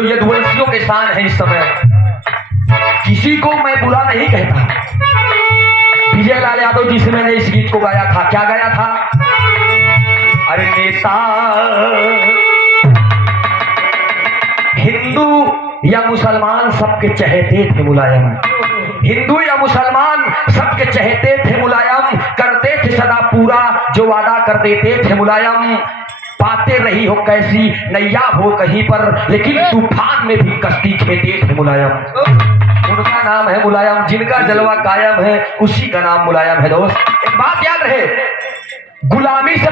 जो यदुवंशियों के शान है इस समय। किसी को मैं बुरा नहीं कहता। विजय लाल यादव जी से मैंने इस गीत को गाया था। क्या गाया था? अरे नेता हिंदू या मुसलमान सबके चहेते थे मुलायम, हिंदू या मुसलमान सबके चहेते थे मुलायम, करते थे सदा पूरा जो वादा कर देते थे मुलायम। पाते रही हो कैसी नैया हो कहीं पर, लेकिन तूफान में भी कश्ती खेते थे मुलायम। उनका नाम है मुलायम, जिनका जलवा कायम है उसी का नाम मुलायम है। दोस्त एक बात याद रहे, गुलामी से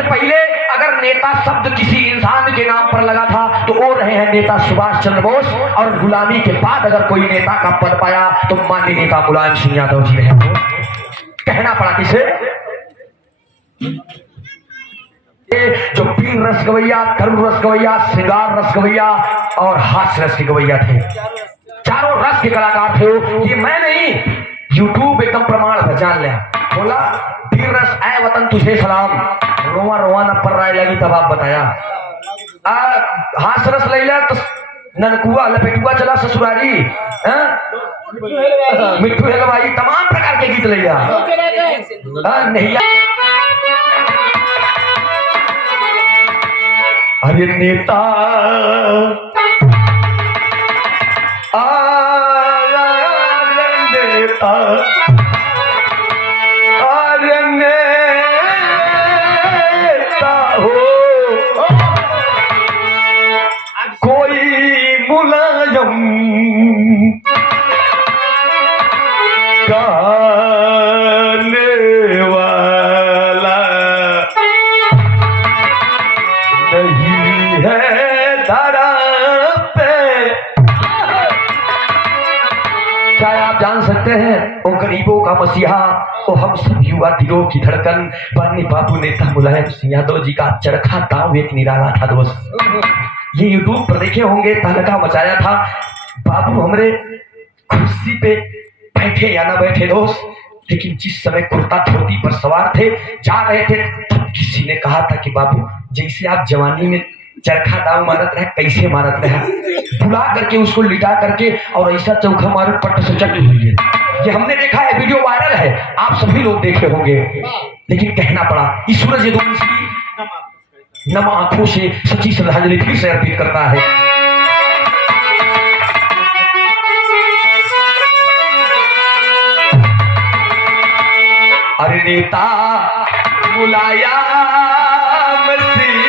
पहले अगर नेता शब्द किसी इंसान के नाम पर लगा था तो वो रहे हैं नेता सुभाष चंद्र बोस, और गुलामी के बाद अगर कोई नेता का पद पाया तो माननीय नेता मुलायम सिंह यादव जी रहे। कहना पड़ा किसे? जो पीर रस गवैया, करुण रस गवैया, श्रृंगार रस गवैया और हास्य रस के गवैया थे, चारों रस के कलाकार थे। ये मैं नहीं, यूट्यूब एकदम प्रमाण पहचान ले। बोला पीर रस आए वतन तुझे सलाम, रोवा रोवा न पर राय लगी तब आप बताया। हास्य रस ले तो ननकुआ लपेटुआ चला ससुरारी, मिट्टू हेलवाई, तमाम प्रकार के गीत ले नहीं। अरे नेता नेता अरे नेता हो कोई मुलायम गाने वाला नहीं है धरा पे। क्या आप जान सकते हैं वो गरीबों का मसीहा, वो हम सब युवा दिलों की धड़कन, माननीय बाबू नेता मुलायम सिंह यादव जी का चरखा दाव एक निराला था। दोस्त ये यूट्यूब पर देखे होंगे, तहलका मचाया था। बाबू हमरे कुर्सी पे बैठे या ना बैठे दोस्त, लेकिन जिस समय कुर्ता धोती पर सवार थे, जा रहे थे, तब किसी ने कहा था कि बाबू जैसे आप जवानी में चरखा दाव मारत रहे, कैसे मारत रहे, बुला करके उसको लिटा करके और ऐसा चौखा मारो पट्ट से चट हुई है। ये हमने देखा है, वीडियो वायरल है, आप सभी लोग देखे होंगे। लेकिन कहना पड़ा इस सूरज यदुवंशी नम आंखों से सच्ची श्रद्धांजलि फिर से अर्पित करता है। अरे नेता मुलायम सिंह,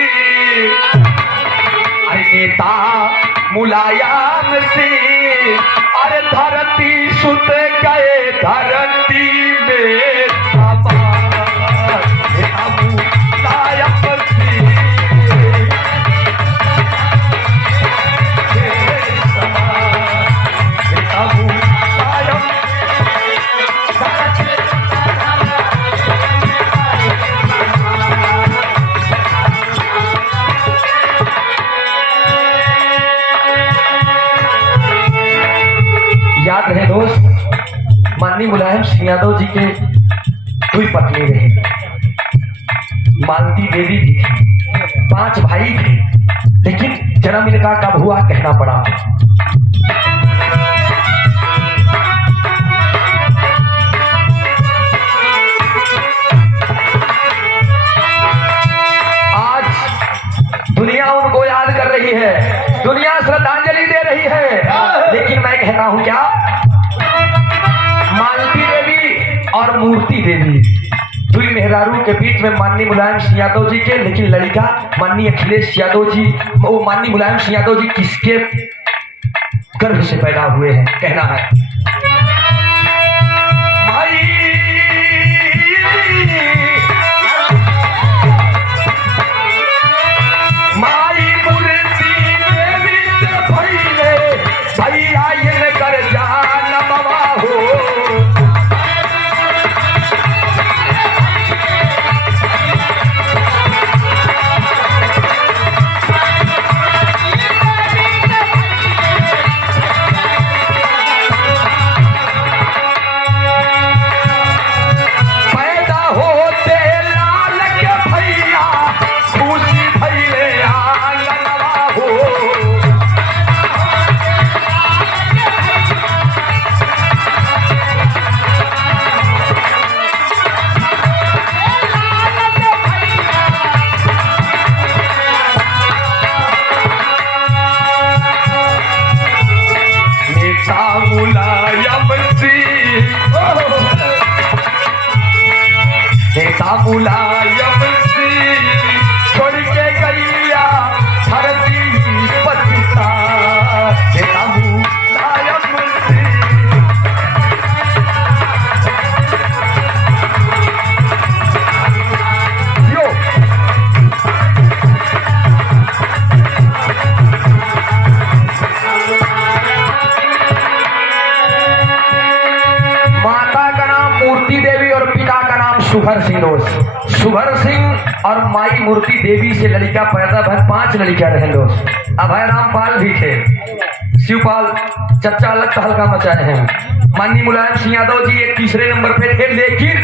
अरे नेता मुलायम सिंह, अरे धरती सुत गए धरती में याद रहे दोस्त, माननीय मुलायम सिंह यादव जी के दुई पत्नी रहे, मालती देवी भी थी, 5 भाई थे, लेकिन जन्म इनका कब हुआ कहना पड़ा। आज दुनिया उनको याद कर रही है, दुनिया श्रद्धांजलि दे रही है, लेकिन मैं कहता हूं क्या, मालती देवी और मूर्ति देवी दुई मेहरारू के बीच में माननीय मुलायम सिंह यादव जी के, लेकिन लड़का माननीय अखिलेश यादव जी, वो माननीय मुलायम सिंह यादव जी किसके गर्भ से पैदा हुए हैं कहना है। सुघर सिंह दोस्त, सुघर सिंह और माई मूर्ति देवी से लड़का पैदा भर 5 लड़कियां रहे दोस्त। अभय रामपाल भी थे, शिवपाल चच्चा अलग तो हल्का मचाए हैं। माननीय मुलायम सिंह यादव जी एक तीसरे नंबर पे थे, लेकिन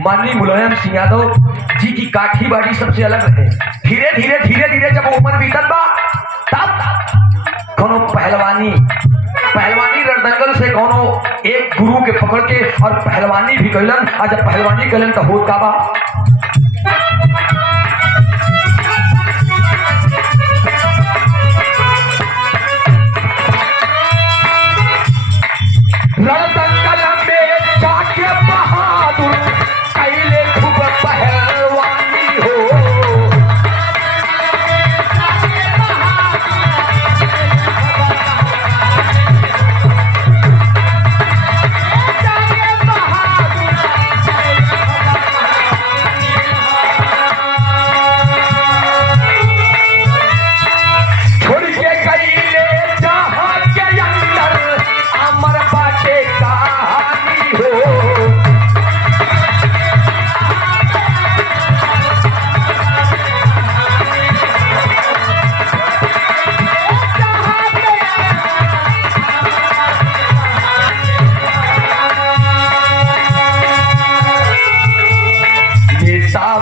माननीय मुलायम सिंह यादव जी की काठी बाड़ी सबसे अलग रहे। धीरे धीरे धीरे धीरे जब उम्र बीतत बा तब कोनो पहलवानी रणदंगल से कोनो एक गुरु के पकड़ के और पहलवानी भी कैलन। और जब पहलवानी कैलन तो होत का बा रणदंगल में जाके बहादुर कैले खूब पहलवानी हो।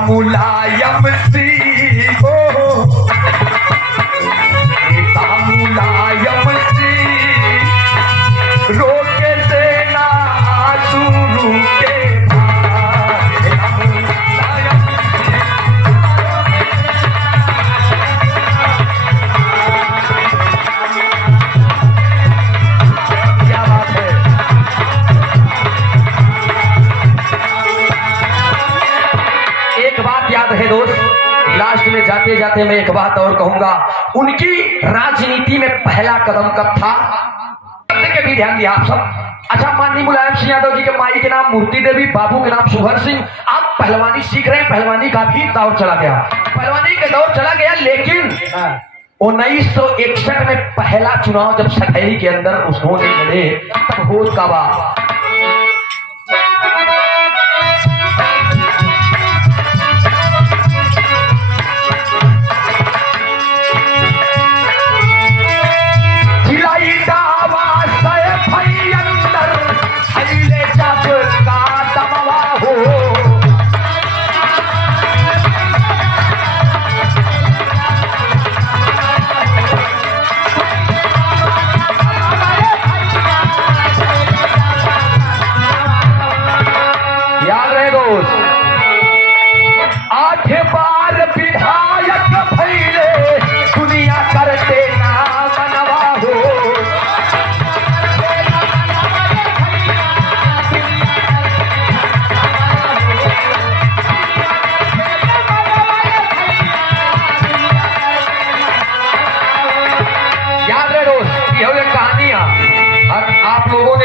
मुलायम सिंह मुलायम सिंह रोके देना आंसू रुके क्या बात है। एक बात याद है दोस्त, लास्ट में जाते जाते मैं एक बात और कहूंगा। उनकी राजनीति में पहला कदम कब था के भी ध्यान दिया आप सब। अच्छा, माननीय मुलायम सिंह यादव जी के माई के नाम मूर्ति देवी, बाबू के नाम सुघर सिंह। आप पहलवानी सीख रहे हैं, पहलवानी का भी दौर चला गया, पहलवानी का दौर चला गया। लेकिन 1961 में पहला चुनाव जब सखैरी के अंदर उन्होंने लड़े तब होत का बा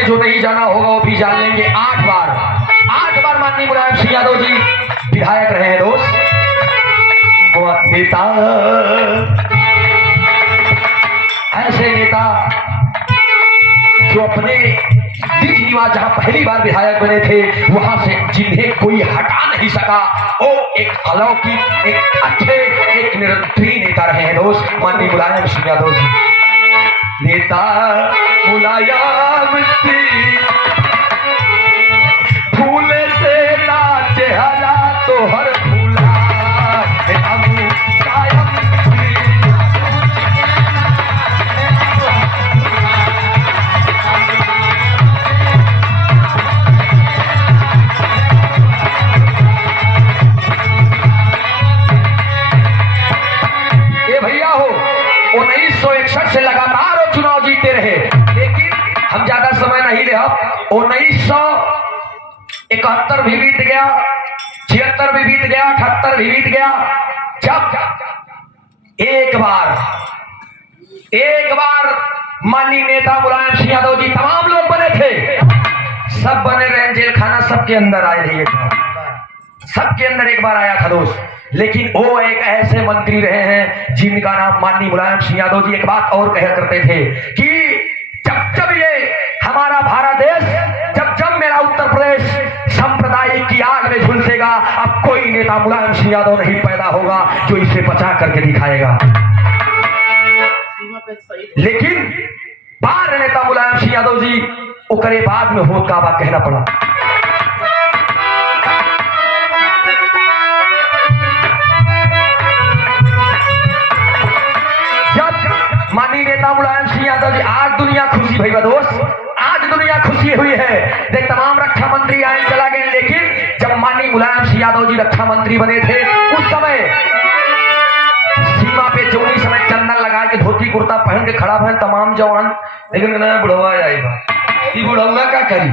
जो नहीं जाना होगा वो भी जान लेंगे। 8 बार माननीय मुलायम सिंह यादव जी विधायक रहे हैं दोस्त। वो नेता, ऐसे नेता जो अपने निज निवास जहां पहली बार विधायक बने थे वहां से जिन्हें कोई हटा नहीं सका, वो एक अलौकिक, एक अच्छे, एक निरंतरी नेता रहे हैं दोस्त, माननीय मुलायम सिंह यादव जी। नेता मुलायम सिंह फूल से नाचे हरा तो हर फूला ये भैया हो 1961 से लगातार वो चुनाव जीते रहे। लेकिन हम ज्यादा समय नहीं ले, 1971 भी बीत गया, 76 भी बीत गया, 78 भी बीत गया। जब एक बार माननीय नेता मुलायम सिंह यादव जी तमाम लोग बने थे, सब बने रहे, जेल खाना सबके अंदर आए थे, सबके अंदर एक बार आया था दोस्त। लेकिन वो एक ऐसे मंत्री रहे हैं जिनका नाम माननीय मुलायम सिंह यादव जी एक बात और कहा करते थे कि जब ये हमारा भारत देश, जब मेरा उत्तर प्रदेश सांप्रदायिक की आग में झुलसेगा नेता मुलायम सिंह यादव नहीं पैदा होगा जो इसे बचा करके दिखाएगा। लेकिन बार नेता मुलायम सिंह यादव जी ओकरे बाद में होत का बात कहना पड़ा। माननीय नेता मुलायम सिंह यादव जी आज दुनिया खुशी भई बा दोस्त, आज दुनिया खुशी हुई है। देख तमाम रक्षा मंत्री आए चला गए, लेकिन जब माननीय मुलायम सिंह यादव जी रक्षा मंत्री बने थे उस समय सीमा पे जोनी समय चंदन लगा के धोती कुर्ता पहन के खड़ा है तमाम जवान, लेकिन बुढ़वा आएगा ये बुढ़वा क्या करी,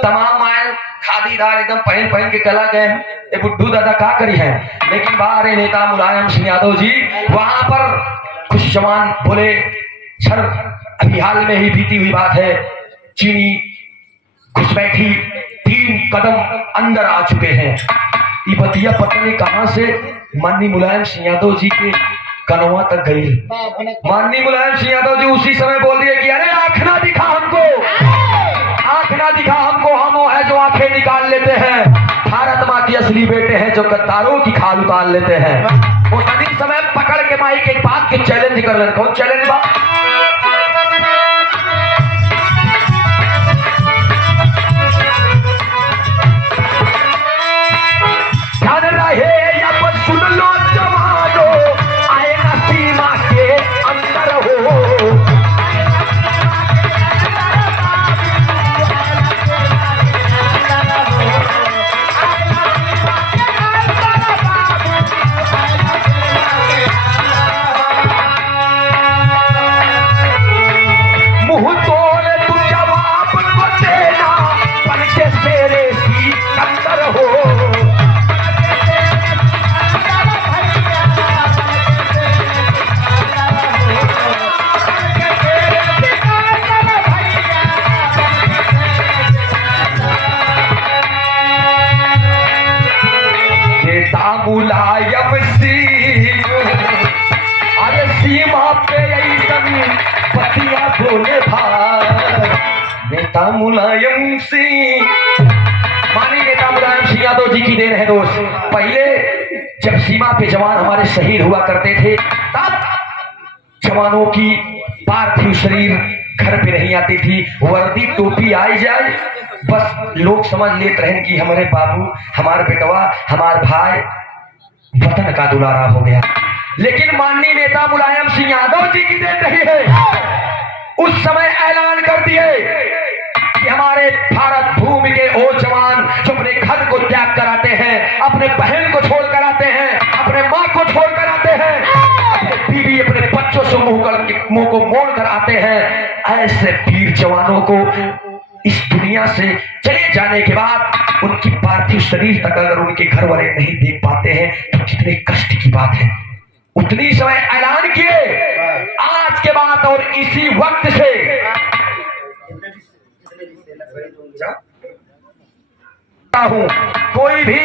तमाम माए खादीदार एकदम पहन के चला गए, ये बुड्ढू दादा क्या करी है। लेकिन बाहर नेता मुलायम सिंह यादव जी वहां पर कुछ जवान बोले सर अभी हाल में ही बीती हुई बात है, चीनी घुसपैठी 3 कदम अंदर आ चुके हैं। ये बतिया पता नहीं कहां से माननीय मुलायम सिंह यादव जी के कनवा तक गई। माननीय मुलायम सिंह यादव जी उसी समय बोल दिए कि अरे आंख ना दिखा हमको, आंख ना दिखा हमको, हम वो है जो आंखें निकाल लेते हैं, भारत माँ की असली बेटे हैं जो गद्दारों की खाल उतार लेते हैं। वो तभी समय पकड़ के माई के बात के चैलेंज कर ले। कौन चैलेंज बा? ध्यान रहे या बस सुन लो जवानों, आएगा सीमा के अंदर हो, मुलायम सिंह अरे सीमा पे पतिया बोले भाई, नेता मुलायम सिंह माननीय नेता मुलायम सिंह यादव जी की देन है दोस्त। पहले जब सीमा पे जवान हमारे शहीद हुआ करते थे तब जवानों की पार्थिव शरीर घर पे नहीं आती थी, वर्दी टोपी आई जाए बस लोग समझ लेते रहे कि हमारे बाबू हमारे बेटवा हमारे भाई वतन का दुलारा हो गया। लेकिन माननीय नेता मुलायम सिंह यादव जी की देन रही है, उस समय ऐलान कर दिए कि हमारे भारत भूमि के वो जवान जो अपने घर को त्याग कर आते हैं, अपने बहन को छोड़ कर आते हैं, अपने माँ को छोड़ कर आते हैं, अपने बीवी अपने बच्चों से मुंह को मोड़ कर आते हैं, ऐसे वीर जवानों को इस दुनिया से चले जाने के बाद उनकी पार्थिव शरीर तक अगर उनके घर वाले नहीं देख पाते हैं तो कितने कष्ट की बात है। उतनी समय ऐलान किए आज के बाद और इसी वक्त से हूं कोई भी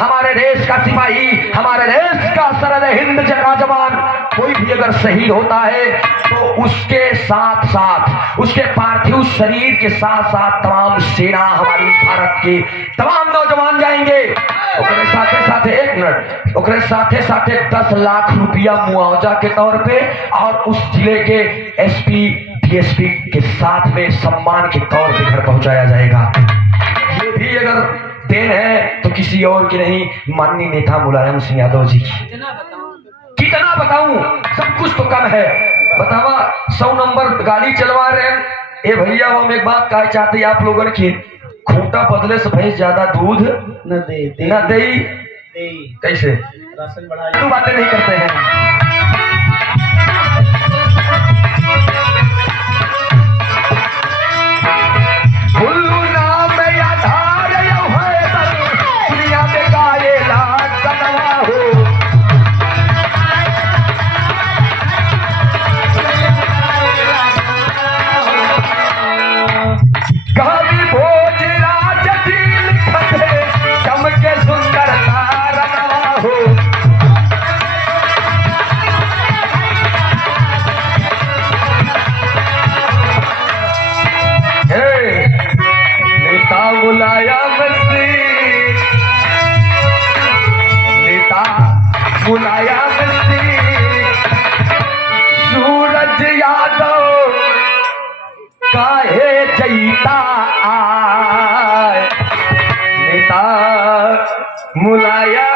हमारे देश का सिपाही, हमारे देश का सरहद हिंद का जवान कोई भी अगर शहीद होता है तो उसके साथ साथ उसके पार्थिव शरीर के साथ साथ तमाम सेना हमारी भारत के तमाम नौजवान जाएंगे। ओकरे साथे साथे 1 मिनट ओकरे साथे साथे 10 लाख रुपया मुआवजा के तौर पे और उस जिले के एसपी डीएसपी के साथ में सम्मान के तौर पे घर पहुंचाया जाएगा। ये भी अगर देन है तो किसी और की नहीं, माननीय नेता मुलायम सिंह यादव जी की। कितना बताऊं, सब कुछ तो कम है। बतावा 100 नंबर गाड़ी चलवा रहे हैं। ए भैया हम एक बात कह चाहते आप लोगों की, खूंटा बदले से भैंस ज्यादा दूध न दे कैसे राशन बढ़ाई, तो बातें नहीं करते हैं। जईता आए नेता मुलायम